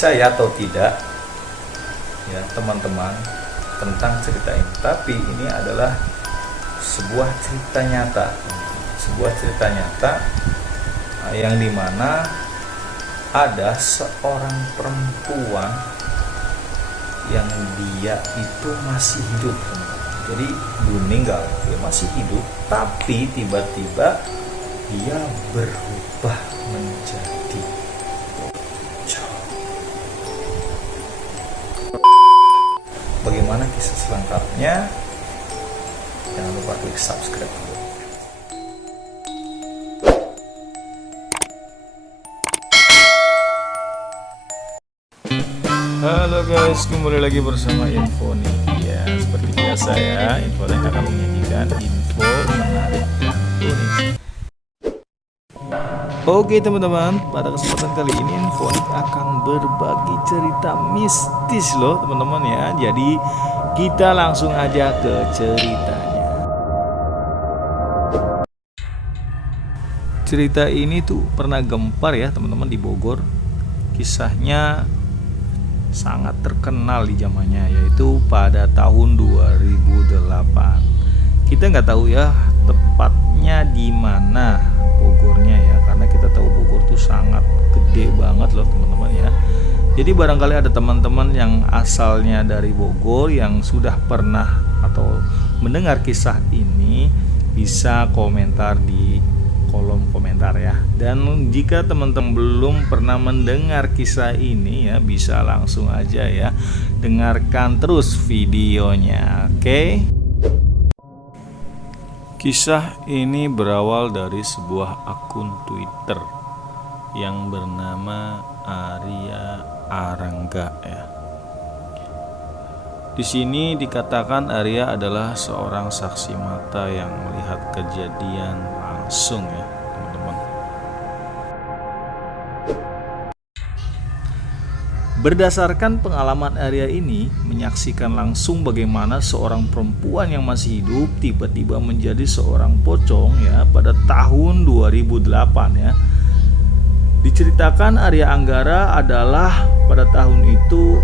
percaya atau tidak ya teman-teman tentang cerita ini, tapi ini adalah sebuah cerita nyata, yang dimana ada seorang perempuan yang dia itu masih hidup, jadi belum meninggal, dia masih hidup, tapi tiba-tiba dia berubah menjadi pocong. Bagaimana kisah selengkapnya? Jangan lupa klik subscribe dulu. Halo guys, kembali lagi bersama Infonik ya. Seperti biasa ya, Infonik akan menyajikan info menarik dan unik. Oke teman-teman, pada kesempatan kali ini Infonik akan berbagi cerita mistis loh teman-teman ya. Jadi kita langsung aja ke ceritanya. Cerita ini tuh pernah gempar ya teman-teman di Bogor. Kisahnya sangat terkenal di zamannya, yaitu pada tahun 2008. Kita nggak tahu ya tepatnya di mana Bogornya ya, karena kita tahu Bogor tuh sangat gede banget loh teman-teman ya. Jadi barangkali ada teman-teman yang asalnya dari Bogor yang sudah pernah atau mendengar kisah ini, bisa komentar di kolom komentar ya. Dan jika teman-teman belum pernah mendengar kisah ini ya, bisa langsung aja ya dengarkan terus videonya. Oke. Kisah ini berawal dari sebuah akun Twitter yang bernama Arya Arangga ya. Di sini dikatakan Arya adalah seorang saksi mata yang melihat kejadian langsung ya teman-teman. Berdasarkan pengalaman Arya ini, menyaksikan langsung bagaimana seorang perempuan yang masih hidup tiba-tiba menjadi seorang pocong ya pada tahun 2008 ya. Diceritakan Arya Anggara adalah pada tahun itu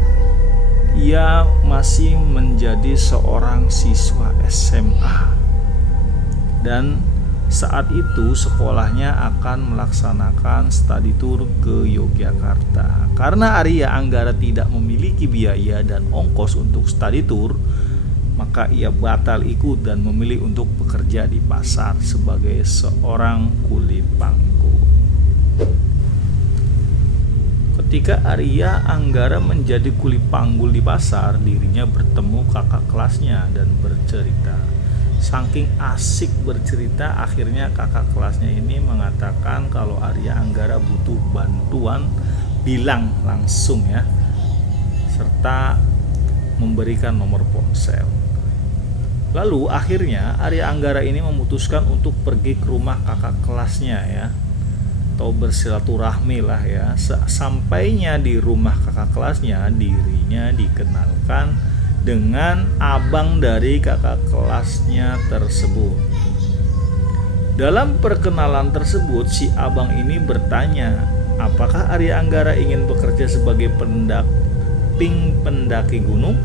ia masih menjadi seorang siswa SMA, dan saat itu sekolahnya akan melaksanakan study tour ke Yogyakarta. Karena Arya Anggara tidak memiliki biaya dan ongkos untuk study tour, maka ia batal ikut dan memilih untuk bekerja di pasar sebagai seorang kuli panggul. Ketika Arya Anggara menjadi kuli panggul di pasar, dirinya bertemu kakak kelasnya dan bercerita. Saking asik bercerita, akhirnya kakak kelasnya ini mengatakan kalau Arya Anggara butuh bantuan, bilang langsung ya, serta memberikan nomor ponsel. Lalu akhirnya Arya Anggara ini memutuskan untuk pergi ke rumah kakak kelasnya ya, atau bersilaturahmi lah ya. Sampainya di rumah kakak kelasnya, dirinya dikenalkan dengan abang dari kakak kelasnya tersebut. Dalam perkenalan tersebut, si abang ini bertanya, apakah Arya Anggara ingin bekerja sebagai pendaki gunung?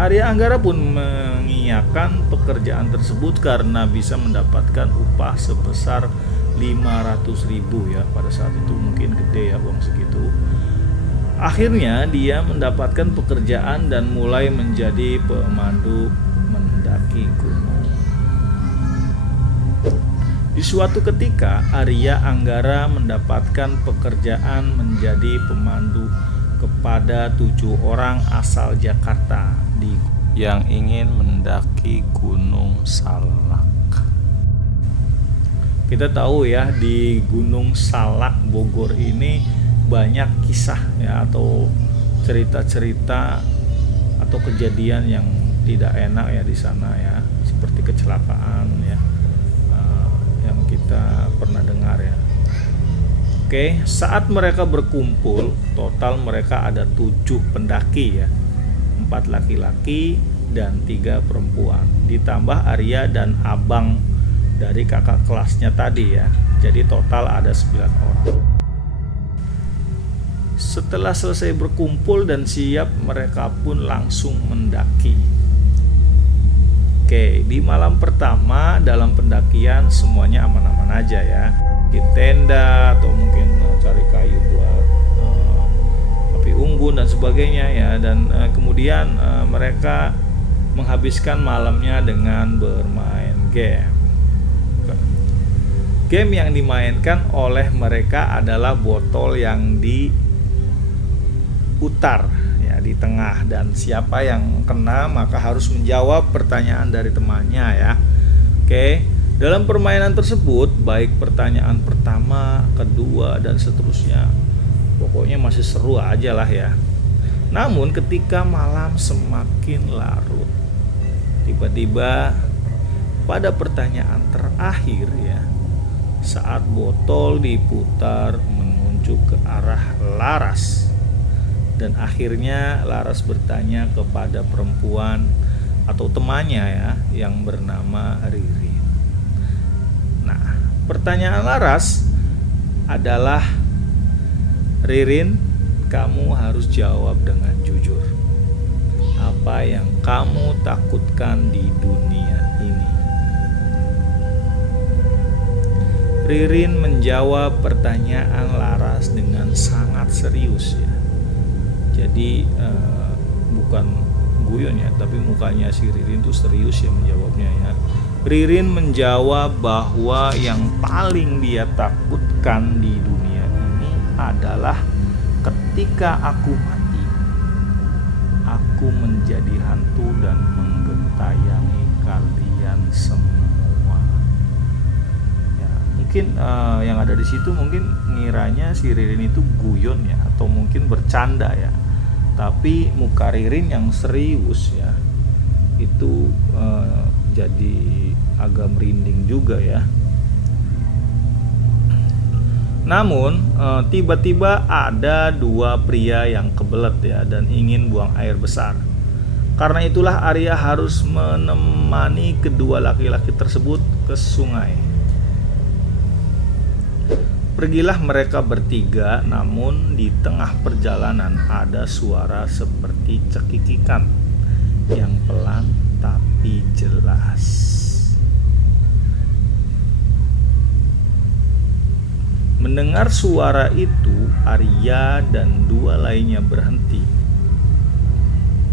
Arya Anggara pun mengiyakan pekerjaan tersebut karena bisa mendapatkan upah sebesar 500.000 ya. Pada saat itu mungkin gede ya uang segitu. Akhirnya dia mendapatkan pekerjaan dan mulai menjadi pemandu mendaki gunung. Di suatu ketika Arya Anggara mendapatkan pekerjaan menjadi pemandu kepada 7 orang asal Jakarta yang ingin mendaki Gunung Salak. Kita tahu ya, di Gunung Salak Bogor ini banyak kisah ya, atau cerita-cerita atau kejadian yang tidak enak ya di sana ya, seperti kecelakaan ya, yang kita pernah dengar ya. Oke, saat mereka berkumpul, total mereka ada 7 pendaki ya, 4 laki-laki dan 3 perempuan, ditambah Arya dan abang dari kakak kelasnya tadi ya, jadi total ada 9 orang. Setelah selesai berkumpul dan siap, mereka pun langsung mendaki. Oke, di malam pertama dalam pendakian semuanya aman-aman aja ya. Di tenda atau mungkin cari kayu buat api unggun dan sebagainya ya. Dan kemudian mereka menghabiskan malamnya dengan bermain game. Game yang dimainkan oleh mereka adalah botol yang diputar ya di tengah, dan siapa yang kena maka harus menjawab pertanyaan dari temannya ya. Oke, dalam permainan tersebut baik pertanyaan pertama, kedua dan seterusnya, pokoknya masih seru aja lah ya. Namun ketika malam semakin larut, tiba-tiba pada pertanyaan terakhir ya, saat botol diputar menuju ke arah Laras, dan akhirnya Laras bertanya kepada perempuan atau temannya ya yang bernama Ririn. Nah, pertanyaan Laras adalah, Ririn, kamu harus jawab dengan jujur. Apa yang kamu takutkan di dunia ini? Ririn menjawab pertanyaan Laras dengan sangat serius ya. Jadi bukan guyon ya, tapi mukanya si Ririn tuh serius ya menjawabnya ya. Ririn menjawab bahwa yang paling dia takutkan di dunia ini adalah ketika aku mati, aku menjadi hantu dan menggentayangi kalian semua. Ya, mungkin yang ada di situ mungkin ngiranya si Ririn itu guyon ya, atau mungkin bercanda ya. Tapi muka Ririn yang serius ya, itu jadi agak merinding juga ya. Namun tiba-tiba ada dua pria yang kebelet ya dan ingin buang air besar. Karena itulah Arya harus menemani kedua laki-laki tersebut ke sungai. Pergilah mereka bertiga, namun di tengah perjalanan ada suara seperti cekikikan yang pelan tapi jelas. Mendengar suara itu, Arya dan dua lainnya berhenti.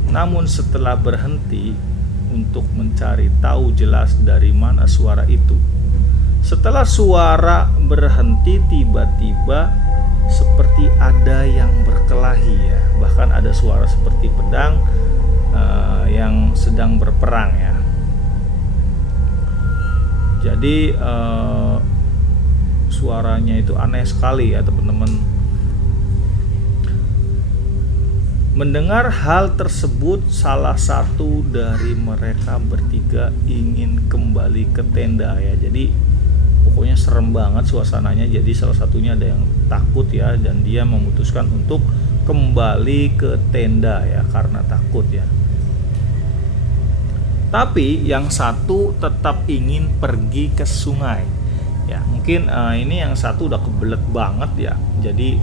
Namun setelah berhenti untuk mencari tahu jelas dari mana suara itu, setelah suara berhenti, tiba-tiba seperti ada yang berkelahi ya. Bahkan ada suara seperti pedang yang sedang berperang ya. Jadi suaranya itu aneh sekali ya teman-teman. Mendengar hal tersebut, salah satu dari mereka bertiga ingin kembali ke tenda ya. Jadi pokoknya serem banget suasananya. Jadi salah satunya ada yang takut ya, dan dia memutuskan untuk kembali ke tenda ya karena takut ya. Tapi yang satu tetap ingin pergi ke sungai. Ya, mungkin ini yang satu udah kebelet banget ya. Jadi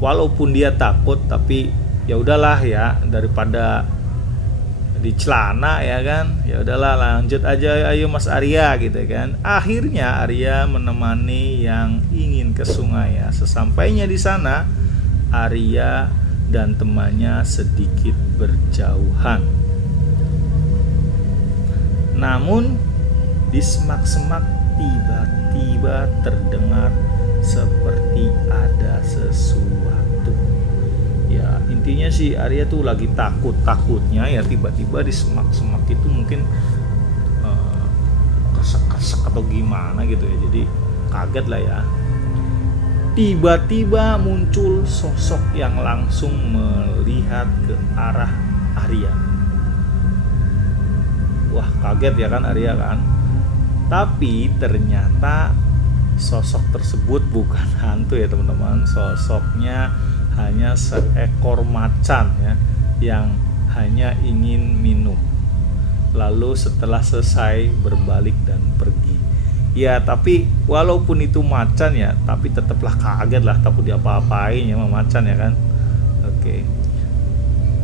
walaupun dia takut, tapi ya udahlah ya, daripada di celana ya kan, ya udahlah lanjut aja, ayo Mas Arya gitu kan. Akhirnya Arya menemani yang ingin ke sungai ya. Sesampainya di sana, Arya dan temannya sedikit berjauhan. Namun di semak-semak tiba-tiba terdengar seperti ada sesuatu. Ya, intinya sih Arya tuh lagi takutnya ya, tiba-tiba di semak-semak itu mungkin kesek-kesek atau gimana gitu ya. Jadi kaget lah ya. Tiba-tiba muncul sosok yang langsung melihat ke arah Arya. Wah, kaget ya kan Arya kan. Tapi ternyata sosok tersebut bukan hantu ya teman-teman. Sosoknya hanya seekor macan ya, yang hanya ingin minum. Lalu setelah selesai berbalik dan pergi. Ya tapi walaupun itu macan ya, tapi tetaplah kaget lah, takut diapa-apain ya sama macan ya kan. Oke.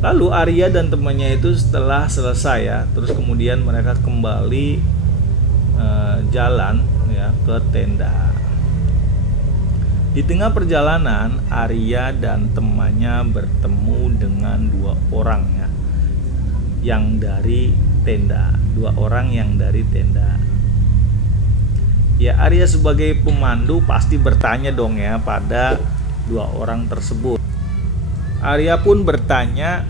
Lalu Arya dan temannya itu setelah selesai ya, terus kemudian mereka kembali jalan ya ke tenda. Di tengah perjalanan Arya dan temannya bertemu dengan dua orang ya, yang dari tenda, dua orang yang dari tenda. Ya, Arya sebagai pemandu pasti bertanya dong ya pada dua orang tersebut. Arya pun bertanya,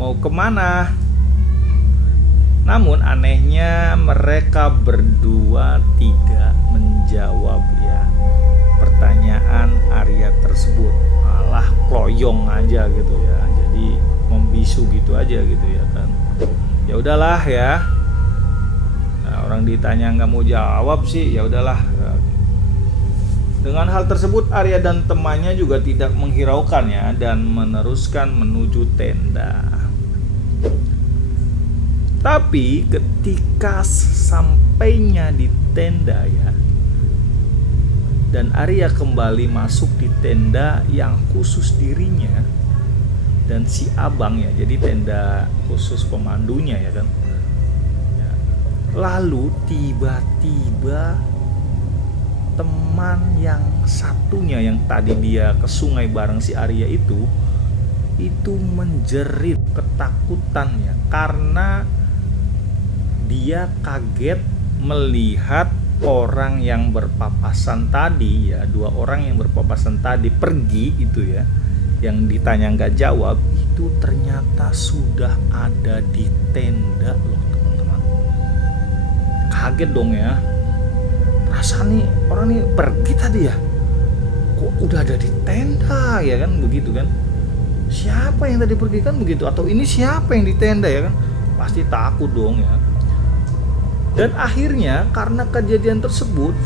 mau kemana? Namun anehnya mereka berdua tidak menjawab ya pertanyaan Arya tersebut. Malah kloyong aja gitu ya. Jadi membisu gitu aja gitu ya kan. Ya udahlah ya. Orang ditanya nggak mau jawab sih, ya udahlah. Dengan hal tersebut Arya dan temannya juga tidak menghiraukan ya dan meneruskan menuju tenda. Tapi ketika sampainya di tenda ya, dan Arya kembali masuk di tenda yang khusus dirinya dan si abang ya, jadi tenda khusus pemandunya ya kan. Lalu tiba-tiba teman yang satunya yang tadi dia ke sungai bareng si Arya itu menjerit ketakutan ya, karena dia kaget melihat orang yang berpapasan tadi ya, dua orang yang berpapasan tadi pergi itu ya, yang ditanya nggak jawab itu ternyata sudah ada di tenda loh. Kaget dong ya, perasaan nih orang nih pergi tadi ya, kok udah ada di tenda ya kan, begitu kan. Siapa yang tadi pergi kan begitu, atau ini siapa yang di tenda ya kan, pasti takut dong ya. Dan akhirnya karena kejadian tersebut,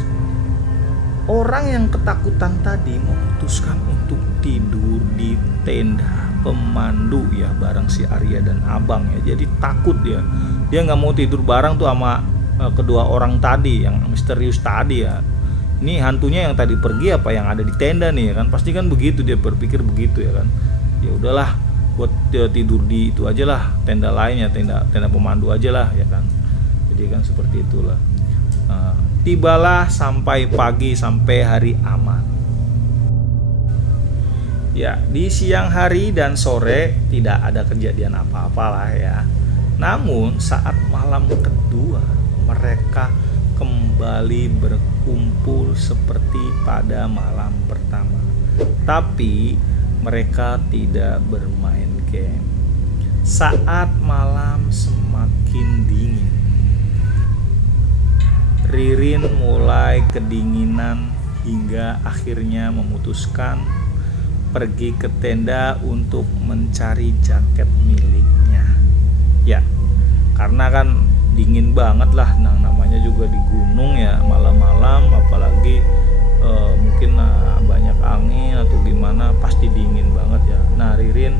orang yang ketakutan tadi memutuskan untuk tidur di tenda pemandu ya bareng si Arya dan abang ya. Jadi takut dia nggak mau tidur bareng tuh sama kedua orang tadi yang misterius tadi ya. Ini hantunya yang tadi pergi apa yang ada di tenda nih ya kan, pasti kan begitu dia berpikir begitu ya kan. Ya udahlah, buat tidur di itu aja lah, tenda lainnya, tenda pemandu aja lah ya kan. Jadi kan seperti itulah. Tibalah sampai pagi, sampai hari aman. Ya, di siang hari dan sore tidak ada kejadian apa-apa lah ya. Namun saat malam kedua mereka kembali berkumpul seperti pada malam pertama. Tapi mereka tidak bermain game. Saat malam semakin dingin, Ririn mulai kedinginan hingga akhirnya memutuskan pergi ke tenda untuk mencari jaket miliknya. Ya, karena kan dingin banget lah, nah namanya juga di gunung ya, malam-malam apalagi mungkin banyak angin atau gimana, pasti dingin banget ya. Nah Ririn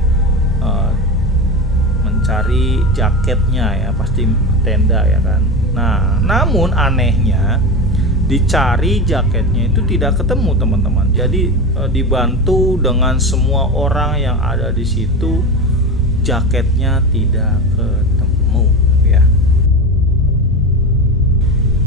mencari jaketnya ya, pasti tenda ya kan. Nah namun anehnya dicari jaketnya itu tidak ketemu teman-teman. Jadi dibantu dengan semua orang yang ada di situ, jaketnya tidak ketemu ya.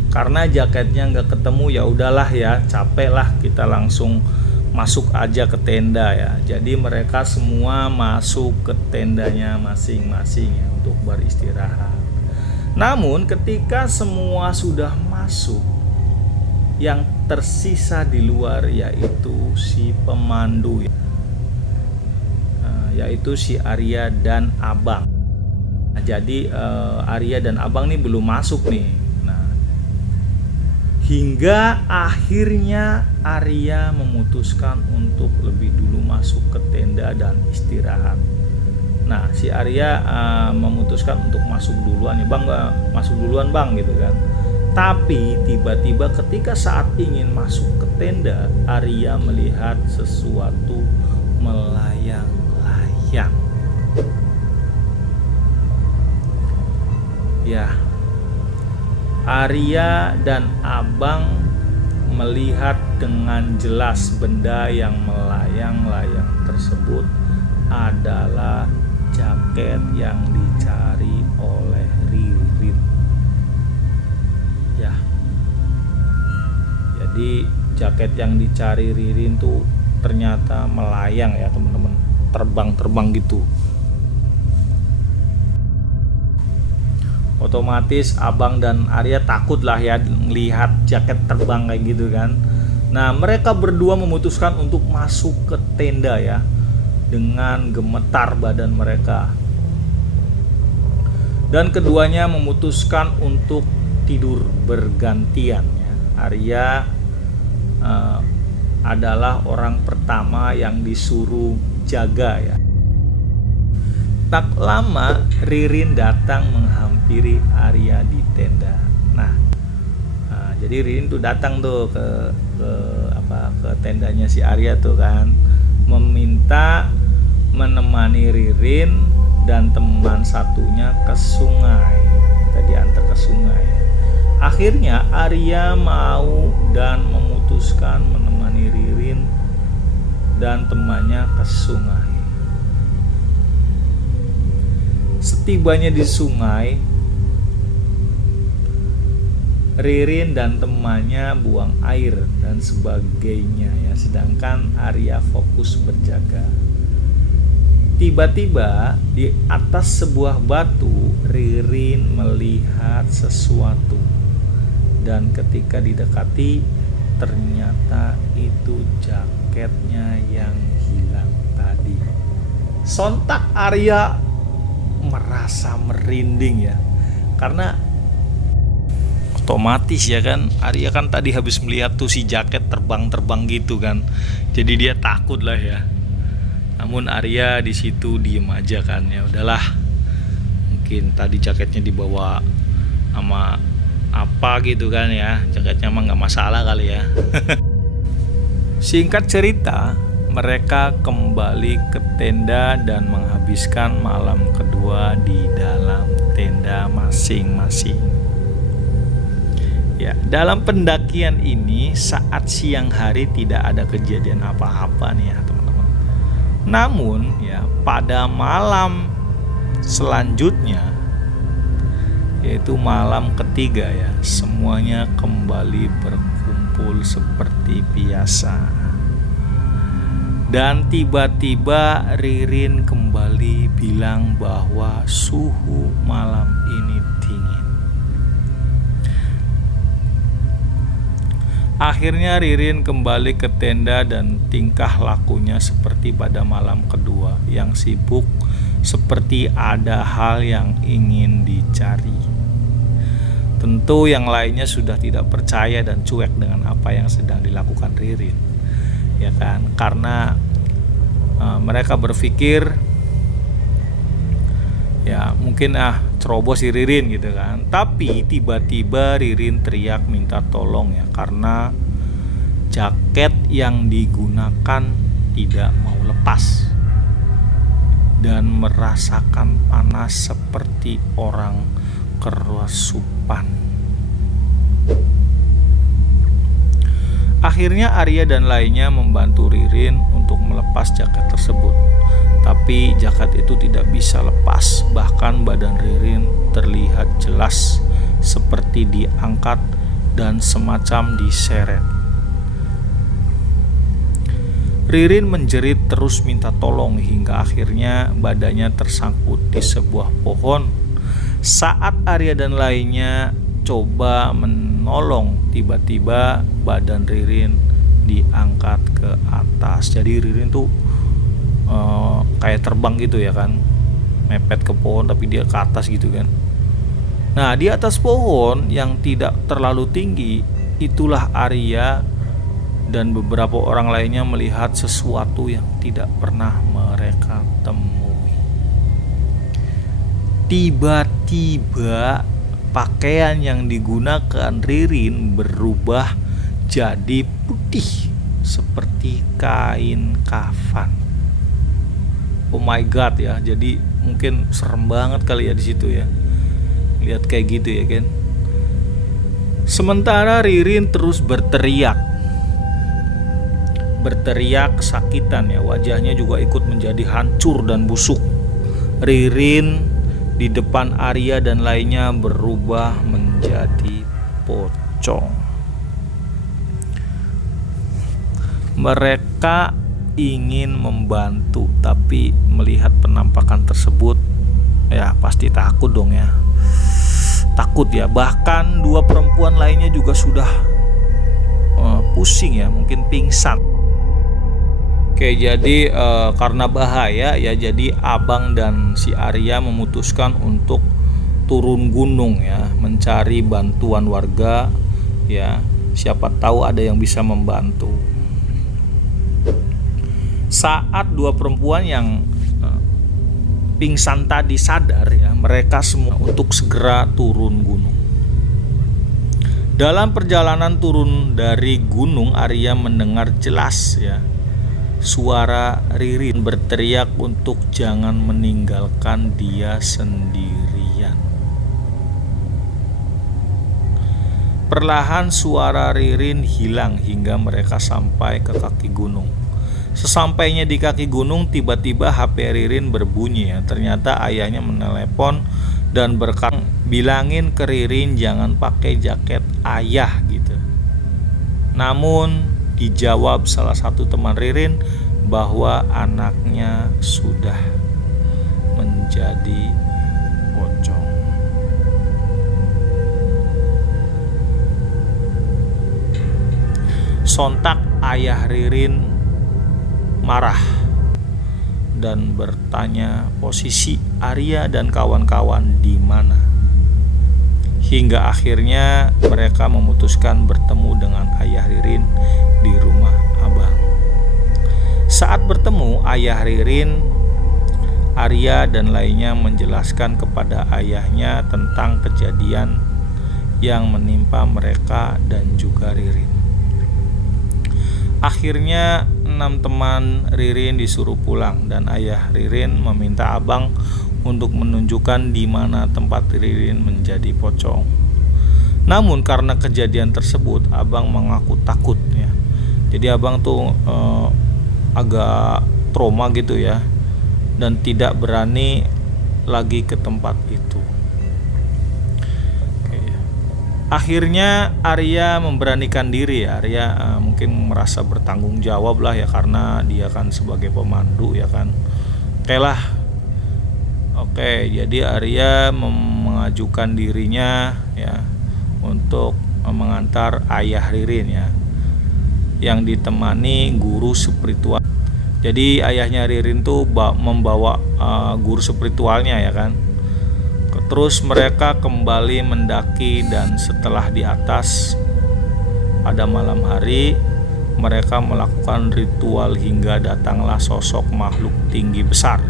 Karena jaketnya nggak ketemu, ya udahlah ya, capek lah, kita langsung masuk aja ke tenda ya. Jadi mereka semua masuk ke tendanya masing-masing ya untuk beristirahat. Namun ketika semua sudah masuk, yang tersisa di luar yaitu si pemandu ya, yaitu si Arya dan abang. Nah, jadi Arya dan abang nih belum masuk nih. Hingga akhirnya Arya memutuskan untuk lebih dulu masuk ke tenda dan istirahat. Nah si Arya memutuskan untuk masuk duluan ya, bang masuk duluan bang gitu kan. Tapi tiba-tiba ketika saat ingin masuk ke tenda, Arya melihat sesuatu melayang-layang. Ya, Arya dan Abang melihat dengan jelas benda yang melayang-layang tersebut adalah jaket yang dicari oleh Ririn. Ya. Jadi jaket yang dicari Ririn tuh ternyata melayang ya teman-teman, terbang-terbang gitu. Otomatis Abang dan Arya takut lah ya melihat jaket terbang kayak gitu kan. Nah, mereka berdua memutuskan untuk masuk ke tenda ya, dengan gemetar badan mereka. Dan keduanya memutuskan untuk tidur bergantian ya. Arya adalah orang pertama yang disuruh jaga ya. Tak lama Ririn datang menghampiri Arya di tenda. Nah, jadi Ririn tuh datang tuh ke tendanya si Arya tuh kan, meminta menemani Ririn dan teman satunya ke sungai. Tadi antar ke sungai. Akhirnya Arya mau dan memutuskan menemani Ririn dan temannya ke sungai. Setibanya di sungai, Ririn dan temannya buang air dan sebagainya ya, sedangkan Arya fokus berjaga. Tiba-tiba di atas sebuah batu Ririn melihat sesuatu, dan ketika didekati ternyata itu jaketnya yang hilang tadi. Sontak Arya merasa merinding ya, karena otomatis ya kan, Arya kan tadi habis melihat tuh si jaket terbang-terbang gitu kan, jadi dia takut lah ya. Namun Arya di situ diem aja kan, ya udahlah, mungkin tadi jaketnya dibawa sama apa gitu kan ya, jaketnya mah nggak masalah kali ya. Singkat cerita, mereka kembali ke tenda dan menghabiskan malam kedua di dalam tenda masing-masing. Ya, dalam pendakian ini saat siang hari tidak ada kejadian apa-apa nih ya teman-teman. Namun ya pada malam selanjutnya, yaitu malam ketiga ya, semuanya kembali berkumpul seperti biasa. Dan tiba-tiba Ririn kembali bilang bahwa suhu malam ini dingin. Akhirnya Ririn kembali ke tenda dan tingkah lakunya seperti pada malam kedua, yang sibuk seperti ada hal yang ingin dicari. Tentu yang lainnya sudah tidak percaya dan cuek dengan apa yang sedang dilakukan Ririn. Ya kan, karena mereka berpikir ya mungkin ceroboh si Ririn gitu kan. Tapi tiba-tiba Ririn teriak minta tolong ya, karena jaket yang digunakan tidak mau lepas dan merasakan panas seperti orang kerasupan. Akhirnya Arya dan lainnya membantu Ririn untuk melepas jaket tersebut. Tapi jaket itu tidak bisa lepas, bahkan badan Ririn terlihat jelas seperti diangkat dan semacam diseret. Ririn menjerit terus minta tolong hingga akhirnya badannya tersangkut di sebuah pohon. Saat Arya dan lainnya coba menolong, tiba-tiba badan Ririn diangkat ke atas. Jadi Ririn tuh kayak terbang gitu ya kan, mepet ke pohon tapi dia ke atas gitu kan. Nah, di atas pohon yang tidak terlalu tinggi, itulah Arya dan beberapa orang lainnya melihat sesuatu yang tidak pernah mereka temui. Tiba-tiba pakaian yang digunakan Ririn berubah jadi putih seperti kain kafan. Oh my god ya, jadi mungkin serem banget kali ya di situ ya. Lihat kayak gitu ya kan. Sementara Ririn terus berteriak kesakitan ya, wajahnya juga ikut menjadi hancur dan busuk. Ririn di depan Arya dan lainnya berubah menjadi pocong. Mereka ingin membantu, tapi melihat penampakan tersebut ya pasti takut dong ya. Takut ya, bahkan dua perempuan lainnya juga sudah pusing ya, mungkin pingsan. Oke, jadi karena bahaya ya, jadi Abang dan si Arya memutuskan untuk turun gunung ya, mencari bantuan warga ya, siapa tahu ada yang bisa membantu. Saat dua perempuan yang pingsan tadi sadar ya, mereka semua untuk segera turun gunung. Dalam perjalanan turun dari gunung, Arya mendengar jelas ya suara Ririn berteriak untuk jangan meninggalkan dia sendirian. Perlahan suara Ririn hilang hingga mereka sampai ke kaki gunung. Sesampainya di kaki gunung, tiba-tiba HP Ririn berbunyi ya. Ternyata ayahnya menelepon dan berkata, bilangin ke Ririn jangan pakai jaket ayah gitu. Namun dijawab salah satu teman Ririn bahwa anaknya sudah menjadi pocong. Sontak ayah Ririn marah dan bertanya posisi Arya dan kawan-kawan di mana. Hingga akhirnya mereka memutuskan bertemu dengan ayah Ririn di rumah Abang. Saat bertemu ayah Ririn, Arya dan lainnya menjelaskan kepada ayahnya tentang kejadian yang menimpa mereka dan juga Ririn. Akhirnya 6 teman Ririn disuruh pulang dan ayah Ririn meminta Abang untuk menunjukkan di mana tempat Ririn menjadi pocong. Namun karena kejadian tersebut, Abang mengaku takut ya. Jadi Abang tuh agak trauma gitu ya, dan tidak berani lagi ke tempat itu. Akhirnya Arya memberanikan diri ya. Arya mungkin merasa bertanggung jawab lah ya, karena dia kan sebagai pemandu ya kan. Oke, jadi Arya mengajukan dirinya ya untuk mengantar ayah Ririn ya, yang ditemani guru spiritual. Jadi ayahnya Ririn tuh membawa guru spiritualnya ya kan. Terus mereka kembali mendaki dan setelah di atas pada malam hari mereka melakukan ritual hingga datanglah sosok makhluk tinggi besar.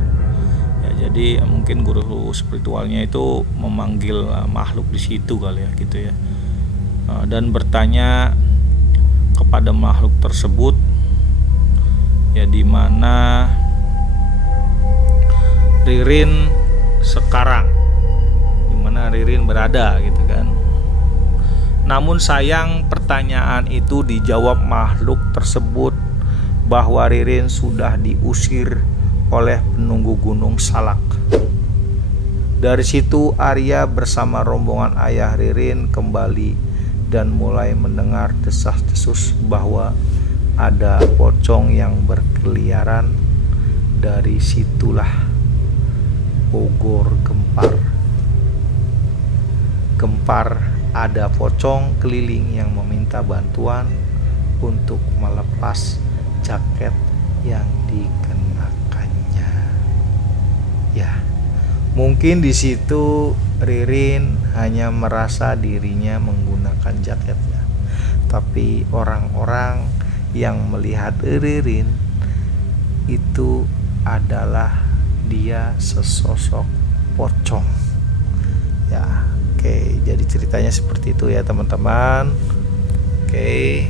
Ya, jadi mungkin guru spiritualnya itu memanggil makhluk di situ kali ya gitu ya. Dan bertanya kepada makhluk tersebut ya di mana Ririn sekarang, di mana Ririn berada gitu kan. Namun sayang pertanyaan itu dijawab makhluk tersebut bahwa Ririn sudah diusir oleh penunggu Gunung Salak. Dari situ Arya bersama rombongan ayah Ririn kembali dan mulai mendengar desas-desus bahwa ada pocong yang berkeliaran. Dari situlah Bogor gempar, ada pocong keliling yang meminta bantuan untuk melepas jaket yang dikenakannya. Ya, mungkin di situ Ririn hanya merasa dirinya menggunakan jaketnya, tapi orang-orang yang melihat Ririn itu adalah dia sesosok pocong. Ya, oke, jadi ceritanya seperti itu ya teman-teman. Oke.